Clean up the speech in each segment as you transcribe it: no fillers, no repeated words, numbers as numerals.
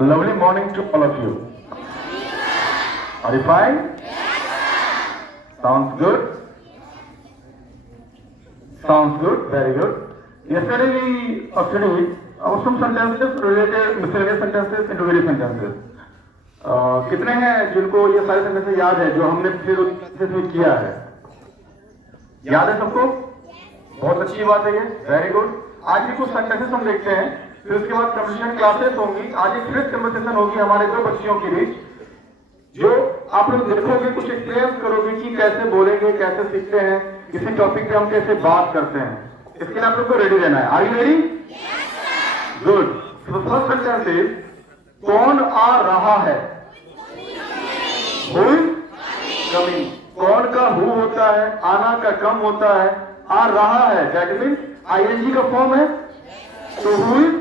A lovely morning to all of you. Are you fine? Sounds good? Sounds good, very good. Yesterday we studied some sentences related miscellaneous sentences into various sentences. कितने हैं जिनको ये सारे sentences याद है जो हमने फिर किया है? याद है सबको? बहुत अच्छी बात है ये, वेरी गुड। आज भी कुछ सेंटेंसेस हम देखते हैं, फिर उसके बाद कन्वर्सेशन क्लासेस होंगी। आज एक फ्रेश कन्वर्सेशन होगी हमारे दो बच्चियों के बीच, जो आप लोग देखोगे, कुछ एक्सपीरियंस करोगे कि कैसे बोलेंगे, कैसे सीखते हैं, किसी टॉपिक पे हम कैसे बात करते हैं। इसके लिए आप लोग को रेडी रहना है। Are you ready? गुड। तो फर्स्ट सेंटेंस इज कौन आ रहा है? Who is coming. कौन का हु होता है, आना का कम होता है, आ रहा है दैट मीन्स आईएनजी का फॉर्म है, तो who is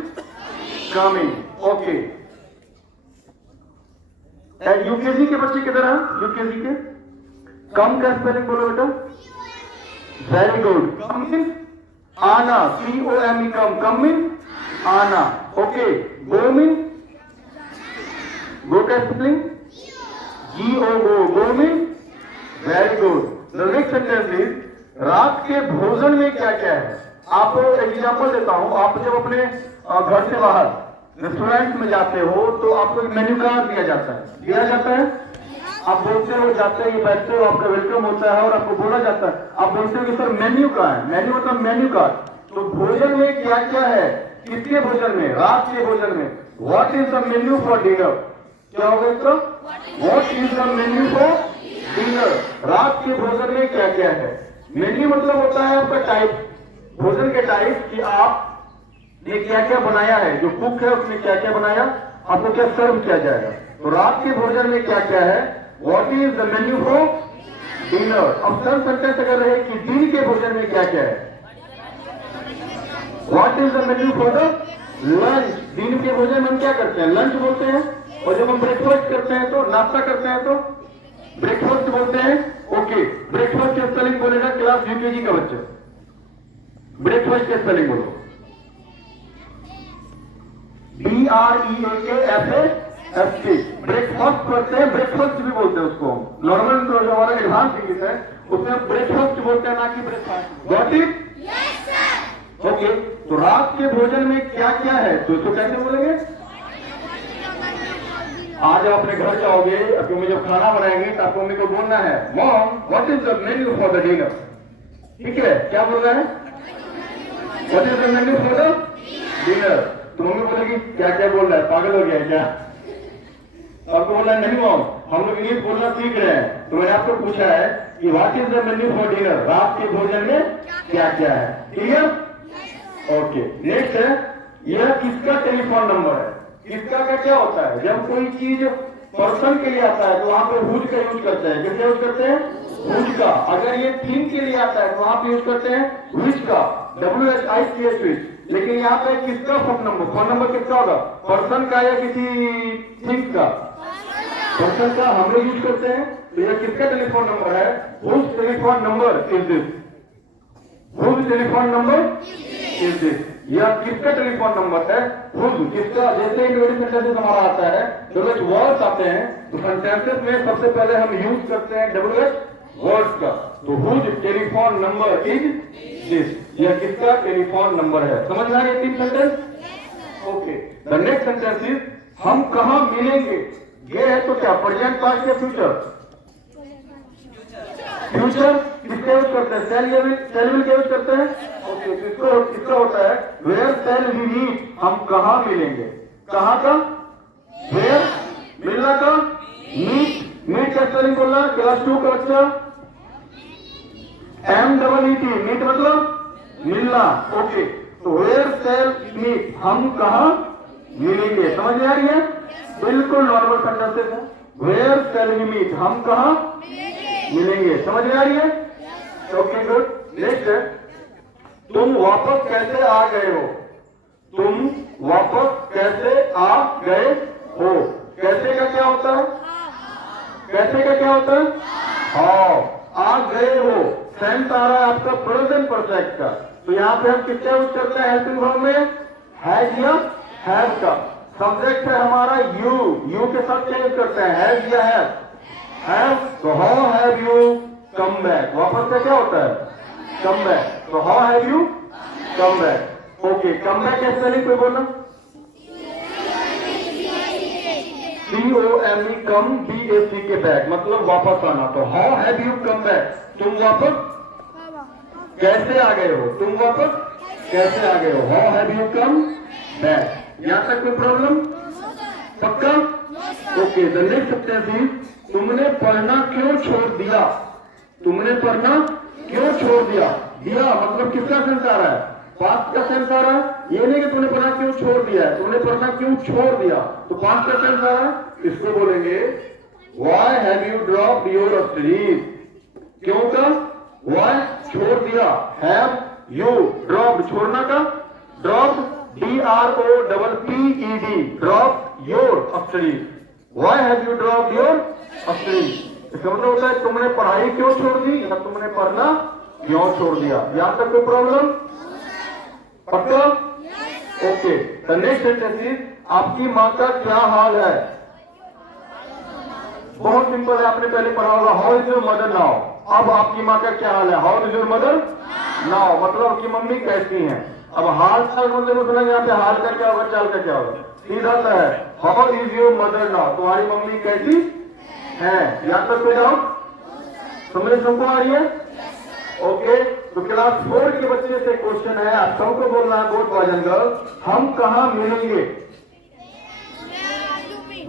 coming. Okay. UKG के बच्चे किधर हैं? यूकेजी के कम का स्पेलिंग बोलो बेटा। Very good. कम मीन्स आना, COME कम। कम मीन्स आना। ओके। गो मीन्स गो का spelling GO go. Go means very good. The next sentence is रात के भोजन में क्या क्या है? आपको एग्जांपल देता हूं। आप जब अपने घर से बाहर रेस्टोरेंट में जाते हो तो आपको एक मेन्यू कार्ड दिया जाता है। दिया जाता है, आप बोलते हो, जाते हो, ये बैठते हो, आपका वेलकम होता है और आपको बोला जाता है, आप बोलते हो कि सर मेन्यू कहाँ है? मेन्यू मतलब मेन्यू कार्ड। तो भोजन में क्या क्या है? किसके भोजन में? रात के भोजन में। What is the menu for dinner? क्या होगा इसका? What is the menu for dinner? रात के भोजन में क्या क्या है? मेन्यू मतलब होता है आपका टाइप, भोजन के टाइप कि आप ने क्या क्या बनाया है, जो कुक है उसने क्या क्या बनाया, आपको क्या सर्व किया जाएगा। तो रात के भोजन में क्या क्या है? What is the menu for dinner. अब थर्ड सेंटेंस अगर रहे कि दिन के भोजन में क्या क्या है, what is the menu for the lunch. दिन के भोजन में हम क्या करते हैं? लंच बोलते हैं। और जब हम ब्रेकफास्ट करते हैं तो, नाश्ता करते हैं तो ब्रेकफास्ट बोलते हैं। ओके। ब्रेकफास्ट के स्पेलिंग बोलेगा क्लास यूकेजी का बच्चा। ब्रेकफास्ट के स्पेलिंग बोलो। BREAKFAST। ब्रेकफास्ट करते हैं, ब्रेकफास्ट भी बोलते हैं उसको। नॉर्मल जो हमारा एडवांस इंग्लिश है उसमें ब्रेकफास्ट बोलते हैं, ना कि breakfast. Got it? Yes sir. Okay. तो रात के भोजन में क्या क्या है तो इसको कैसे बोलेंगे? आज आप अपने घर जाओगे, अपनी मम्मी जब खाना बनाएंगे तो आपको मम्मी को बोलना है, mom what is the menu for the dinner. ठीक है? क्या बोल रहा है? What is the menu for the dinner. तो मम्मी बोलेगी क्या क्या बोल रहा है, पागल हो गया क्या? आपको बोला नहीं मॉम, हम लोग इंग्लिश बोलना सीख रहे हैं। तो मैंने आपको पूछा है कि what is the menu for dinner, रात के भोजन में क्या क्या है। क्लियर? ओके। नेक्स्ट है, यह किसका टेलीफोन नंबर है? किसका का क्या होता है? जब कोई चीज पर्सन के लिए आता है तो वहां पे हुज का यूज करते हैं। किसका यूज करते हैं? हुज का। अगर ये थिंग के लिए आता है तो वहां पे यूज करते हैं व्हिच का, WHICH व्हिच। लेकिन यहाँ पे किसका फोन नंबर किसका होगा? पर्सन का या किसी थिंग का? पर्सन का हम लोग यूज करते हैं। तो यह किसका टेलीफोन नंबर है? Whose telephone number is this. Whose telephone number is this. यह किसका टेलीफोन नंबर है? हुज। किसका? जैसे इंडिविजुअल सेंटेंसेस हमारा आता है, WH वर्ड्स आते हैं, तो सेंटेंसेस में सबसे पहले हम यूज करते हैं WH वर्ड्स का। तो whose telephone number is this. यह किसका टेलीफोन नंबर है? समझ में आ गया तीन sentence? Okay. The next sentence is हम कहां मिलेंगे। ये है तो क्या, प्रेजेंट, पास्ट या फ्यूचर? फ्यूचर किसका यूज करते हैं? सेल विल का यूज करते हैं। ओके। तो इसका होता है वेयर सेल वी मीट। हम कहां मिलेंगे। कहां का? वेयर। मिलना का? मीट। मीट का स्पेलिंग बोलना क्लास 2 का बच्चा। MEET। मीट मतलब मिलना। ओके। तो वेयर सेल मीट, हम कहां मिलेंगे। समझ में आ रही है? बिल्कुल नॉर्मल सेंटेंसेस है। वेयर सेल वी मीट, हम कहां मिलेंगे। समझ में आ रही है? Okay good. नेक्स्ट है, तुम वापस कैसे आ गए हो। तुम वापस कैसे आ गए हो। कैसे का क्या होता है? कैसे का क्या होता है? हाँ। आ गए हो सेंस आ रहा है आपका प्रेजेंट परफेक्ट का। तो यहां पे हम किसका यूज करते हैं हेल्पिंग फॉर्म में? हैज या हैव का। सब्जेक्ट है हमारा यू, यू के साथ चेंज करते हैं हैव या हैव। तो how have you come back, वापस का क्या होता है कम बैक। तो how have you come back. Okay, come back कैसे स्पेलिंग कोई बोलना, COME कम BAC के बैक मतलब वापस आना। तो how have you come back, तुम वापस कैसे आ गए हो, तुम वापस कैसे आ गए हो। How have you come back. यहां तक कोई प्रॉब्लम, पक्का। Okay, the next sentence is तुमने पढ़ना क्यों छोड़ दिया। तुमने पढ़ना क्यों छोड़ दिया। दिया मतलब किसका सेंस आ रहा है, पास्ट का सेंस आ रहा है। ये नहीं कि तुमने पढ़ना क्यों छोड़ दिया है, तुमने पढ़ना क्यों छोड़ दिया तो पास्ट का सेंस आ रहा है। इसको बोलेंगे why have you dropped your studies. क्यों का व्हाई छोड़ दिया, हैव यू ड्रॉप छोड़ना का, drop DROPPED drop your studies. Why have you drop your studies, इसका मतलब होता है तुमने पढ़ाई क्यों छोड़ दी या तुमने पढ़ना क्यों छोड़ दिया। यहां तक कोई प्रॉब्लम, पक्का। Okay, the next sentence is आपकी माँ का क्या हाल है। बहुत सिंपल है, आपने पहले पढ़ा होगा how is your mother now. अब आपकी माँ का क्या हाल है, how is your mother now मतलब आपकी मम्मी कैसी हैं। अब हाल चाल मतलब सुना यहाँ पे हाल का क्या होगा, चाल का क्या होगा, सीधा सा है how is your mother now, तुम्हारी मम्मी कैसी है। यहाँ तक कोई डाउट, समझ सबको आ रही है। ओके, तो क्लास 4 के बच्चे से क्वेश्चन है, आप सबको बोलना है बोथ बॉयज एंड गर्ल्स, हम कहाँ मिलेंगे।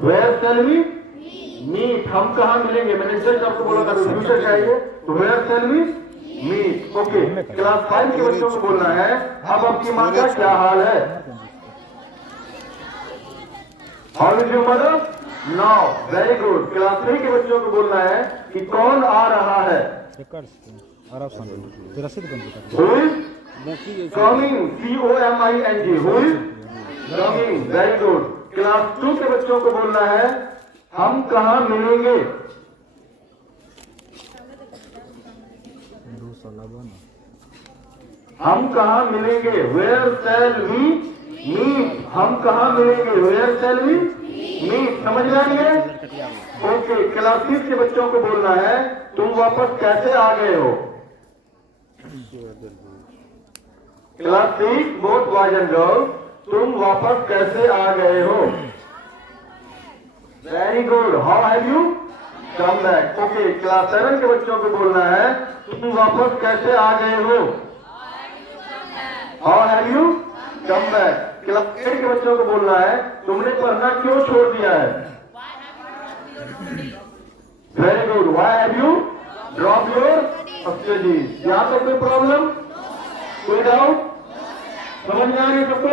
वेयर शैल वी मीट, हम कहाँ मिलेंगे। मैंने जस्ट आपको बोला था फ्यूचर चाहिए तो where shall we meet. Okay, class 5 के बच्चों को बोलना है अब आपकी माँ का क्या हाल है। How is your mother now, very good. Class 3 के बच्चों को बोलना है कि कौन आ रहा है। Who is coming, COMING, who is coming, very good। Class 2 के बच्चों को बोलना है हम कहाँ मिलेंगे। हम कहाँ मिलेंगे, वेयर शैल वी मीट, हम कहाँ मिलेंगे, वेयर शैल वी मीट। समझ में आ रही है। ओके, क्लास 6 के बच्चों को बोलना है तुम वापस कैसे आ गए हो। Class 6 both boys and girls, तुम वापस कैसे आ गए हो। Very good, how have you come back. Okay, class 7 के बच्चों को बोलना है तुम वापस कैसे आ गए हो। How have you come back. Class 8 के बच्चों को बोलना है तुमने पढ़ना क्यों छोड़ दिया है। Very good, why have you drop your studies. यहाँ पे कोई प्रॉब्लम, कोई डाउट, समझ में आ रही है सबको।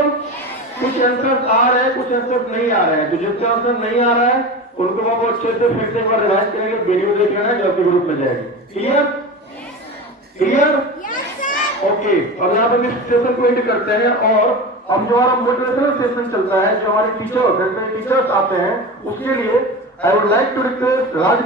कुछ आंसर्स आ रहे हैं, कुछ आंसर्स नहीं आ रहे हैं, तो जिसका आंसर नहीं आ रहा है उनको बाबू अच्छे से फिर से एक बार रिवाइज करेंगे, वीडियो देख लेना जो आपके ग्रुप में जाएगी। Clear clear. ओके, अब यहाँ पर सेशन को एंड करते हैं और अब जो हमारा मोटिवेशनल सेशन चलता है, जो हमारे टीचर्स आते हैं उसके लिए I would like to request Raj